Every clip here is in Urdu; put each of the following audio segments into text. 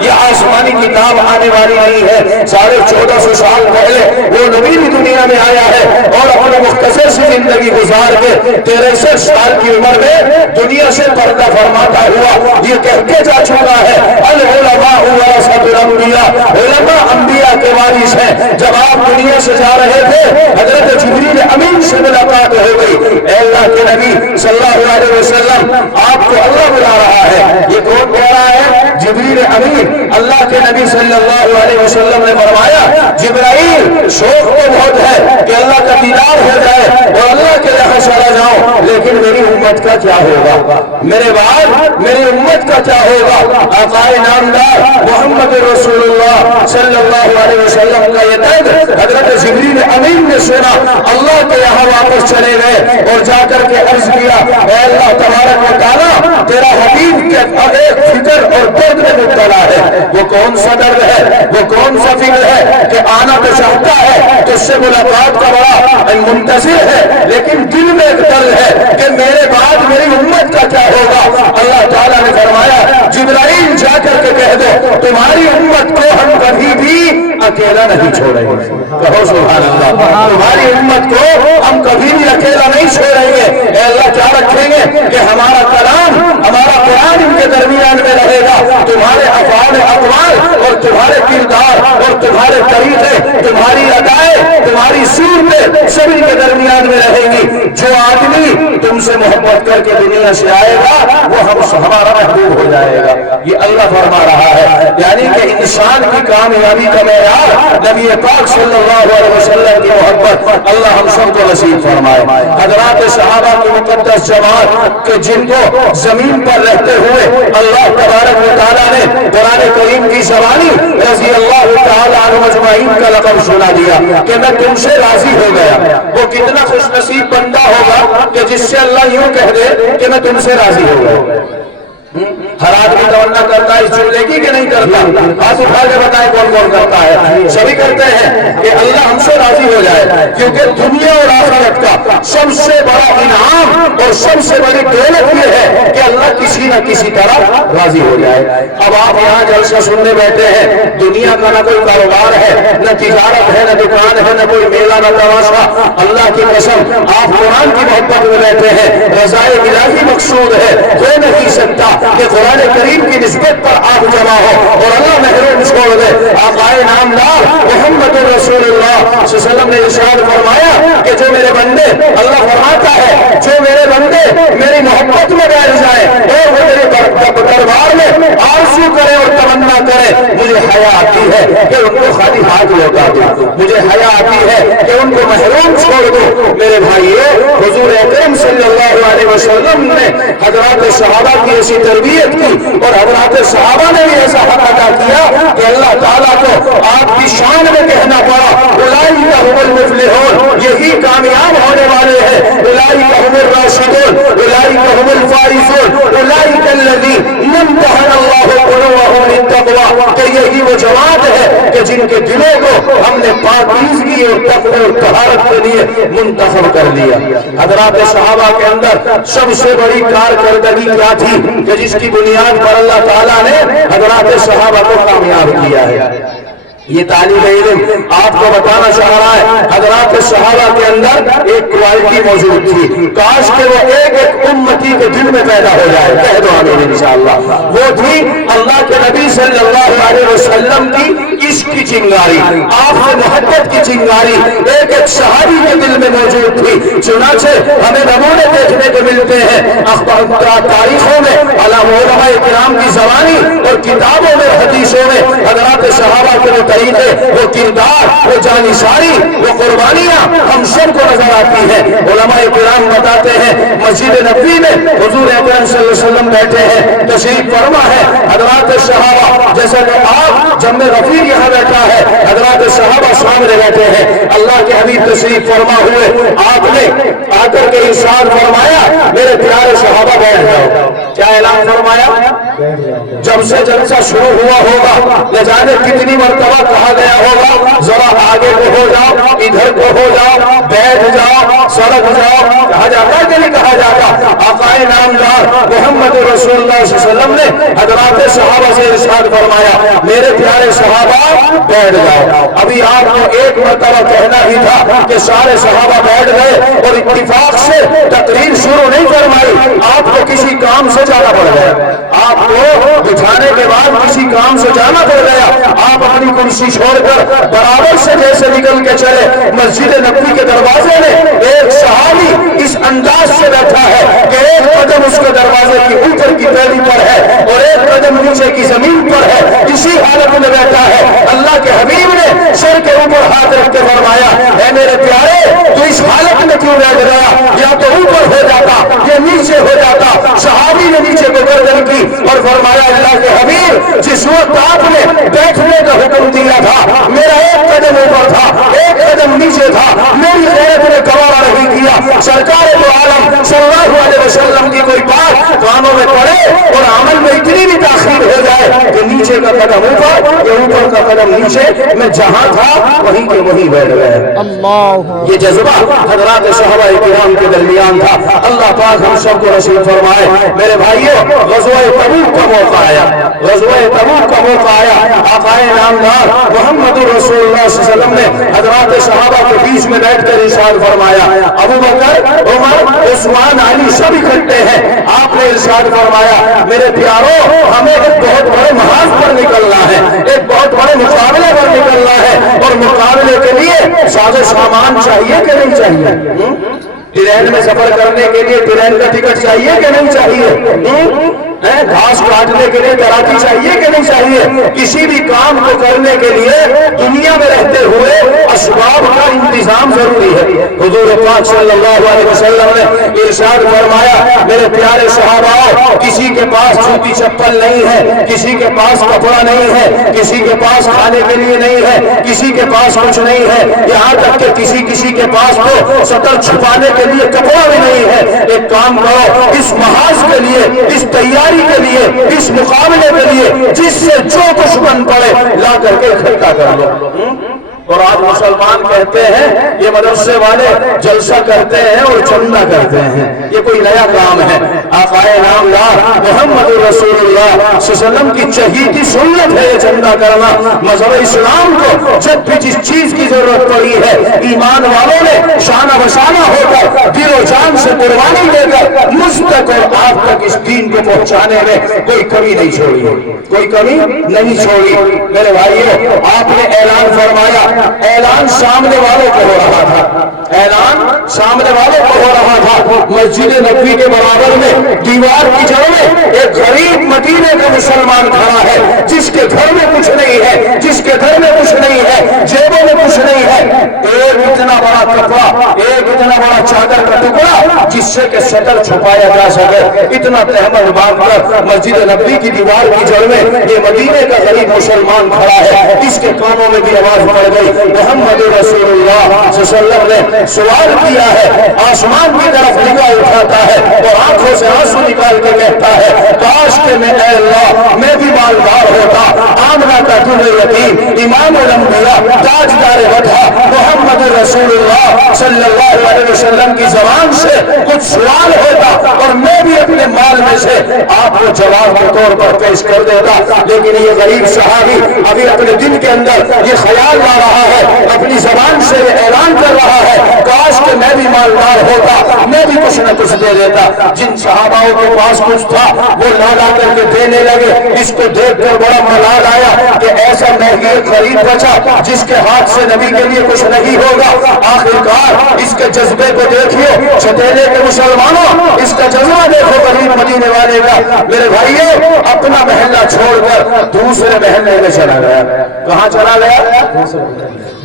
یہ آسمانی کتاب آنے والی نہیں ہے. 1450 سال پہلے وہ نبی بھی دنیا میں آیا ہے اور اپنے مختصر سی زندگی گزار کے 63 سال کی عمر میں دنیا سے پردہ فرماتا ہوا یہ کہہ کے جا چکا ہے العلماء ورثۃ الانبیاء، علماء انبیاء کے وارث ہیں. جب آپ دنیا سے جا رہے تھے حضرت جبریل امین سے ملاقات ہو گئی. اے اللہ کے نبی صلی اللہ علیہ وسلم آپ کو اللہ بلا رہا ہے. یہ کون کہہ رہا ہے؟ جبریل امین. اللہ کے نبی صلی اللہ علیہ وسلم نے فرمایا جبرائیل شوق تو بہت ہے کہ اللہ کا دیدار ہو جائے اور اللہ کے یہاں چلا جاؤں، لیکن میری امت کا کیا ہوگا، میرے بعد میری امت کا کیا ہوگا؟ آقائے نامدار محمد رسول اللہ صلی اللہ علیہ وسلم کا یہ درد حضرت جبریل امین نے سنا. اللہ کے یہاں واپس چلے گئے اور جا کر کے عرض کیا اے اللہ تبارک و تعالیٰ تیرا حبیب کے ایک فکر اور درد میں مبتلا ہے. وہ کون سا درد ہے، وہ کون سا فکر ہے کہ آنا تو چاہتا ہے، تو اس سے ملاقات کا بڑا منتظر ہے، لیکن دل میں ایک درد ہے کہ میرے بعد میری امت کا کیا ہوگا. اللہ تعالیٰ نے فرمایا جبرائیل جا کر کے کہہ دو تمہاری امت کو ہم کبھی بھی اکیلا نہیں چھوڑیں گے. کہو سبحان اللہ. تمہاری امت کو ہم کبھی بھی اکیلا نہیں چھوڑیں گے. اے اللہ کیا رکھیں گے کہ ہمارا کلام ہمارا قرآن ان کے درمیان میں رہے گا. تمہارے افعال اقوال اور تمہارے کردار اور تمہارے طریقے تمہاری ادائیں تمہاری صورتیں سب ان کے درمیان میں رہیں گی. جو آدمی تم سے محبت کر کے دنیا سے آئے گا وہ ہمارا محبوب ہو جائے گا. یہ اللہ فرما رہا ہے. یعنی کہ انسان کی کامیابی کا معیار نبی پاک صلی اللہ علیہ وسلم کی محبت. اللہ ہم سب کو نصیب فرمائے. حضرات صحابہ کی مقدس جماعت کہ جن کو زمین پر رہتے ہوئے اللہ تبارک و تعالیٰ نے قرآن کریم کی زبانی رضی اللہ تعالیٰ عنہ مجمعین کا لقب سنا دیا کہ میں تم سے راضی ہو گیا. وہ کتنا خوش نصیب بندہ ہوگا کہ جس سے اللہ یوں کہہ دے کہ میں تم سے راضی ہو گیا. ہر آدمی تمنا کرتا ہے اس جملے کی کہ نہیں کرتا؟ ہاتھ اٹھا کے بتائیں کون کون کرتا ہے؟ سبھی کرتے ہیں کہ اللہ ہم سے راضی ہو جائے، کیونکہ دنیا اور آخرت کا سب سے بڑا انعام اور سب سے بڑی دولت یہ ہے کہ اللہ کسی نہ کسی طرح راضی ہو جائے. اب آپ یہاں جلسہ سننے بیٹھے ہیں، دنیا کا نہ کوئی کاروبار ہے، نہ تجارت ہے، نہ دکان ہے، نہ کوئی میلہ، نہ تماشا. اللہ کی قسم آپ قرآن کی محبت میں بیٹھے ہیں، رضائے الہی مقصود ہے. ہو نہیں سکتا کہ قرآن کریم کی نسبت پر آپ جمع ہو اور اللہ محروم چھوڑ دے. آقائے نامدار محمد رسول اللہ صلی اللہ علیہ وسلم نے ارشاد فرمایا کہ جو میرے بندے، اللہ فرماتا ہے جو میرے بندے میری محبت میں بیٹھ جائیں اور وہ میرے دربار میں آرزو کرے اور تمنا کرے، مجھے حیا آتی ہے کہ ان کو خالی ہاتھ لوٹا دو، مجھے حیا آتی ہے کہ ان کو محروم چھوڑ دو. میرے بھائیو حضور اکرم صلی اللہ علیہ وسلم نے حضرات صحابہ کی ایسی تربیت کی اور حضرات صحابہ نے بھی ایسا حق ادا کیا کہ اللہ تعالیٰ کو آپ کی شان میں کہنا پڑا اولئک هم المفلحون، یہی کامیاب ہونے والے ہیں. اولئک هم الراشدون، اولئک هم الفائزون، اولئک الذین امتحن اللہ قلوبهم للتقوی. کہ یہی وہ جماعت ہے کہ جن کے دلوں کو ہم نے پاکیزگی اور تقوی اور طہارت کے لیے منتخب کر لیا. حضرات صحابہ کے اندر سب سے بڑی کارکردگی کیا تھی کہ جس کی بنیاد پر اللہ تعالیٰ نے حضرات صحابہ کو کامیاب کیا ہے؟ یہ طالب علم آپ کو بتانا چاہ رہا ہے حضرات صحابہ کے اندر ایک کوالٹی موجود تھی، کاش کہ وہ ایک ایک امتی کے دل میں پیدا ہو جائے. کہہ دو آمین انشاءاللہ. وہ تھی اللہ کے نبی صلی اللہ علیہ وسلم کی عشق کی چنگاری، آپ سے محبت کی چنگاری ایک ایک صحابی کے دل میں موجود تھی. چنانچہ ہمیں نمونے دیکھنے کو ملتے ہیں تاریخوں میں، علماء کرام کی زبانی اور کتابوں میں، حدیثوں میں حضرات صحابہ کے وہ کردار، وہ جانشاری، وہ قربانیاں ہم سب کو نظر آتی ہیں. علماء کرام بتاتے ہیں مسجد نبوی میں حضور اکرم صلی اللہ علیہ وسلم بیٹھے ہیں، تشریف فرما ہے. حضرات صحابہ جیسا کہ آپ جم غفیر یہاں بیٹھا ہے، حضرات صحابہ سامنے بیٹھے ہیں. اللہ کے حبیب تشریف فرما ہوئے آپ نے آ کر کے ارشاد فرمایا میرے پیارے صحابہ بیٹھ جاؤ. کیا اعلان فرمایا؟ جب سے جلسہ شروع ہوا ہوگا نہ جانے کتنی مرتبہ کہا گیا ہوگا ذرا آگے کو ہو جاؤ، ادھر کو ہو جاؤ، بیٹھ جاؤ، سڑک جاؤ. کہا جاتا کہ نہیں کہا جاتا؟ آقائے نامدار محمد رسول اللہ صلی اللہ علیہ وسلم نے حضرات صحابہ سے ارشاد فرمایا فرمایا میرے پیارے صحابہ بیٹھ جاؤ. ابھی آپ کو ایک مرتبہ کہنا ہی تھا کہ سارے صحابہ بیٹھ گئے اور اتفاق سے تقریر شروع نہیں فرمائی. آپ کو کسی کام سے جانا پڑ گیا, آپ کو بٹھانے کے بعد کسی کام سے جانا پڑ گیا. آپ اپنی کرسی چھوڑ کر برابر سے جیسے نکل کے چلے مسجد نبوی کے دروازے میں. ایک صحابی اس انداز سے بیٹھا ہے کہ ایک قدم اس کے دروازے کی اوپر کی پہلی پر ہے اور ایک قدم نیچے کی زمین پر ہے. اسی حالت میں بیٹھا ہے. اللہ کے حبیب نے سر کے اوپر ہاتھ رکھ کے فرمایا اے میرے پیارے تو اس حالت میں کیوں بیٹھ گیا؟ یا تو اوپر ہو جاتا یا نیچے ہو جاتا. صحابی نے نیچے کو گردن کی اور فرمایا اللہ کے حبیب جس وقت آپ نے بیٹھنے کا حکم دیا تھا میرا ایک قدم اوپر تھا ایک قدم نیچے تھا, میری غیرت نے گوارا نہیں کیا. سرکار دو عالم صلی اللہ علیہ وسلم کی کوئی بات کانوں میں پڑے اور عمل میں اتنی بھی تاخیر ہو جائے کہ نیچے کا قدم اوپر یا اوپر کا قدم نیچے, میں جہاں تھا وہیں کے وہیں بیٹھ گئے. یہ جذبہ حضرات صحابہ کرام کے درمیان تھا. اللہ پاک ہم سب کو نصیب فرمائے. میرے بھائیوں غزوہ تبوک کا موقع آیا, غزوہ تبوک کا موقع آیا. آقا نامدار محمد رسول اللہ صلی اللہ علیہ وسلم نے حضرات صحابہ کے بیچ میں بیٹھ کر ارشاد فرمایا ابو بکر عمر عثمان علی سب اکٹھے ہیں. آپ نے ارشاد فرمایا میرے پیاروں ہمیں ایک بہت بڑے محاذ پر نکلنا ہے, ایک بہت بڑے مقابلے پر نکلنا ہے اور مقابلے کے لیے ساز و سامان چاہیے کہ نہیں چاہیے؟ ٹرین میں سفر کرنے کے لیے ٹرین کا ٹکٹ چاہیے کہ نہیں چاہیے؟ گھاس کاٹنے کے لیے تراکی چاہیے کہ نہیں چاہیے؟ کسی بھی کام کو کرنے کے لیے دنیا میں رہتے ہوئے اسباب کا انتظام ضروری ہے. حضور پاک صلی اللہ علیہ وسلم نے ارشاد فرمایا میرے پیارے صحابہ کسی کے پاس جوتی چپل نہیں ہے, کسی کے پاس کپڑا نہیں ہے, کسی کے پاس کھانے کے لیے نہیں ہے, کسی کے پاس کچھ نہیں ہے, یہاں تک کہ کسی کے پاس تو سطر چھپانے کے لیے کپڑا بھی نہیں ہے. ایک کام کرو اس محاذ کے لیے, اس تیاری کے لیے, اس مقابلے کے لیے جس سے جو کچھ بن پڑے لا کر کے اکٹھا کر لو. اور آپ مسلمان کہتے ہیں یہ مدرسے والے جلسہ کرتے ہیں اور چندہ کرتے ہیں, یہ کوئی نیا کام ہے؟ آقا نامدار محمد رسول اللہ صلی اللہ علیہ وسلم کی چہیتی سنت ہے یہ چندہ کرنا. مذہب اسلام کو جب بھی جس چیز کی ضرورت پڑی ہے ایمان والوں نے شانہ بشانہ ہو کر دل و جان سے قربانی دے کر مجھ تک اور آپ تک اس دین کو پہنچانے میں کوئی کمی نہیں چھوڑی, کوئی کمی نہیں چھوڑی. میرے بھائیو آپ نے اعلان فرمایا, اعلان سامنے والوں کو ہو رہا تھا, اعلان سامنے والوں کو ہو رہا تھا. مسجد نبوی کے برابر میں دیوار کی جڑ میں ایک غریب مدینے کا مسلمان کھڑا ہے جس کے گھر میں کچھ نہیں ہے, جس کے گھر میں کچھ نہیں ہے, جیبوں میں کچھ نہیں ہے. ایک اتنا بڑا کپڑا, ایک اتنا بڑا چادر کا ٹکڑا جس سے کہ سطر چھپایا جا سکے, اتنا تہمت باندھ کر مسجد نبوی کی دیوار کی جڑ میں یہ مدینے کا غریب مسلمان کھڑا ہے. اس کے کانوں میں بھی آواز پڑ گئی محمد رسول اللہ صلی اللہ علیہ وسلم نے سوال کیا ہے, آسمان کی طرف نگاہ اٹھاتا ہے اور آنکھوں سے آنسو نکال کے کہتا ہے کاش کہ میں اے اللہ میں بھی مالدار ہوتا. آمنہ کا دل یتیم امام الانبیاء تاجدار وطا محمد رسول اللہ صلی اللہ علیہ وسلم کی زبان سے کچھ سوال ہوتا اور میں بھی اپنے مال میں سے آپ کو جواب کے طور پر پیش کر دیتا. لیکن یہ غریب صحابی ابھی اپنے دل کے اندر یہ خیال لا رہا ہے, اپنی زبان سے یہ اعلان کر رہا ہے کاش کہ میں بھی مالدار ہوتا, میں بھی کچھ نہ کچھ دے دیتا. جن صحاباؤں کے پاس کچھ تھا وہ لا لا کر کے دینے لگے. اس کو دیکھ کر بڑا ملال آیا کہ ایسا مہنگی غریب بچا جس کے ہاتھ سے نبی کے لیے کچھ نہیں ہوگا. آخرکار اس کے جذبے کو دیکھیے چتیلے کے مسلمانوں, اس کا جذبہ دیکھو غریب مدینے والے کا. میرے بھائیو اپنا محلہ چھوڑ کر دوسرے محلے میں چلا گیا. کہاں چلا گیا؟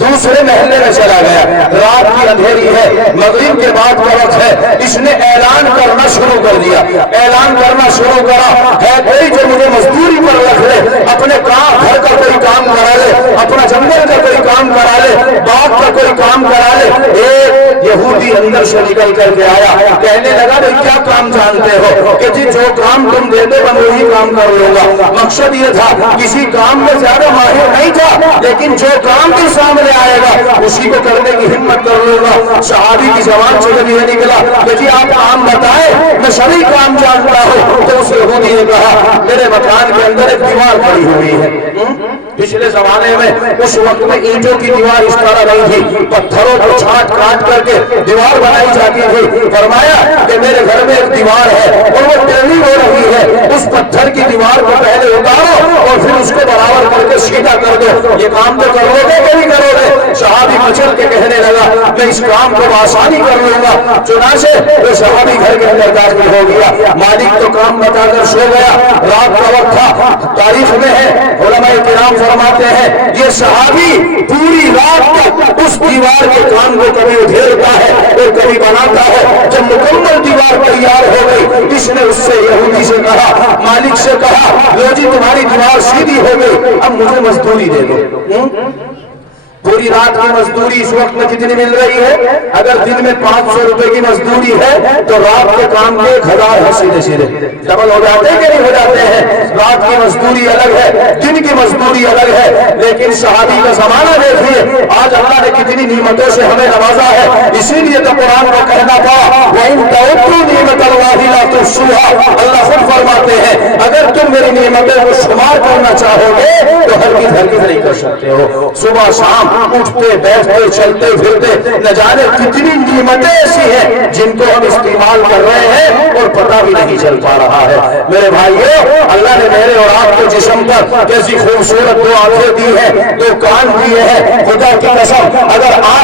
دوسرے محلے میں چلا گیا. رات کی اندھیری ہے, مغرب کے بعد کا وقت ہے. اس نے اعلان کرنا شروع کر دیا, اعلان کرنا شروع کرا ہے کوئی جو مجھے مزدوری پر رکھ لے, اپنے کام گھر کا کوئی کام کرا لے, اپنا جنگل کا کوئی کام کرا لے, باغ کا کوئی کام کرا لے. ایک یہودی اندر سے نکل کر کے آیا، کہنے لگا بھائی کیا کام جانتے ہو؟ کہ جی جو کام تم دیتے میں وہی کام کر لوں گا۔ مقصد یہ تھا کسی کام میں زیادہ ماہر نہیں تھا، لیکن جو کام بھی سامنے آئے گا اسی کو کرنے کی ہمت کر لوں گا۔ صحابی کی زبان سے جب یہ نکلا کہ جی آپ کام بتائیں میں سبھی کام جانتا ہوں، تو اس یہودی نے کہا میرے مکان کے اندر ایک دیوار کھڑی ہوئی ہے۔ پچھلے زمانے میں اس وقت میں اینٹوں کی دیوار اس طرح نہیں تھی، پتھروں کو چھانٹ کاٹ کر کے دیوار بنائی جاتی تھی۔ فرمایا کہ میرے گھر میں ایک دیوار ہے اور وہ ٹیڑھی ہو رہی ہے، اس پتھر کی دیوار کو پہلے اتارو اور پھر اس کو برابر کر کے سیدھا کر دو۔ یہ کام تو کرو گے کہ نہیں کرو گے؟ صحابی مچل کے کہنے لگا میں اس کام کو آسانی کر لوں گا۔ چنانچہ وہ صحابی گھر کے اندر داخل ہو گیا، مالک تو کام بتا کر سو گیا، رات کا وقت تھا۔ تاریخ میں ہے، علماء کرام فرماتے ہیں یہ صحابی پوری رات تک اس دیوار کے کام کو کبھی ادھیڑتا ہے اور کبھی بناتا ہے۔ جب مکمل دیوار تیار ہو گئی، اس نے اس سے یہودی سے کہا، مالک سے کہا لو جی تمہاری دیوار سیدھی ہو گئی، اب مجھے مزدوری دے دو۔ پوری رات کی مزدوری اس وقت میں کتنی مل رہی ہے؟ اگر دن میں 500 روپے کی مزدوری ہے تو رات کے کام کے 1000 ہے، سیدھے سیدھے ڈبل ہو جاتے ہیں کہ نہیں ہو جاتے ہیں؟ رات کی مزدوری الگ ہے، دن کی مزدوری الگ ہے، لیکن صحابی کا زمانہ دیکھیے، آج اللہ نے کتنی نعمتوں سے ہمیں نوازا ہے۔ اسی لیے تو قرآن کو کہنا تھا وَإِن تَعُدُّوا نِعْمَتَ اللَّهِ لَا تُحْصُوهَا، اللہ خود فرماتے ہیں اگر تم میری نعمتوں کو شمار کرنا چاہو گے تو ہرگز نہیں کر سکتے ہو۔ صبح شام اٹھتے بیٹھتے چلتے پھرتے نہ جانے کتنی نعمتیں ایسی ہیں جن کو ہم استعمال کر رہے ہیں اور پتہ بھی نہیں چل پا رہا ہے۔ میرے بھائیو، اللہ نے میرے اور آپ کو جسم پر کیسی خوبصورت 2 آنکھیں دی ہیں، 2 کان دیے ہیں۔ خدا کی قسم اگر آج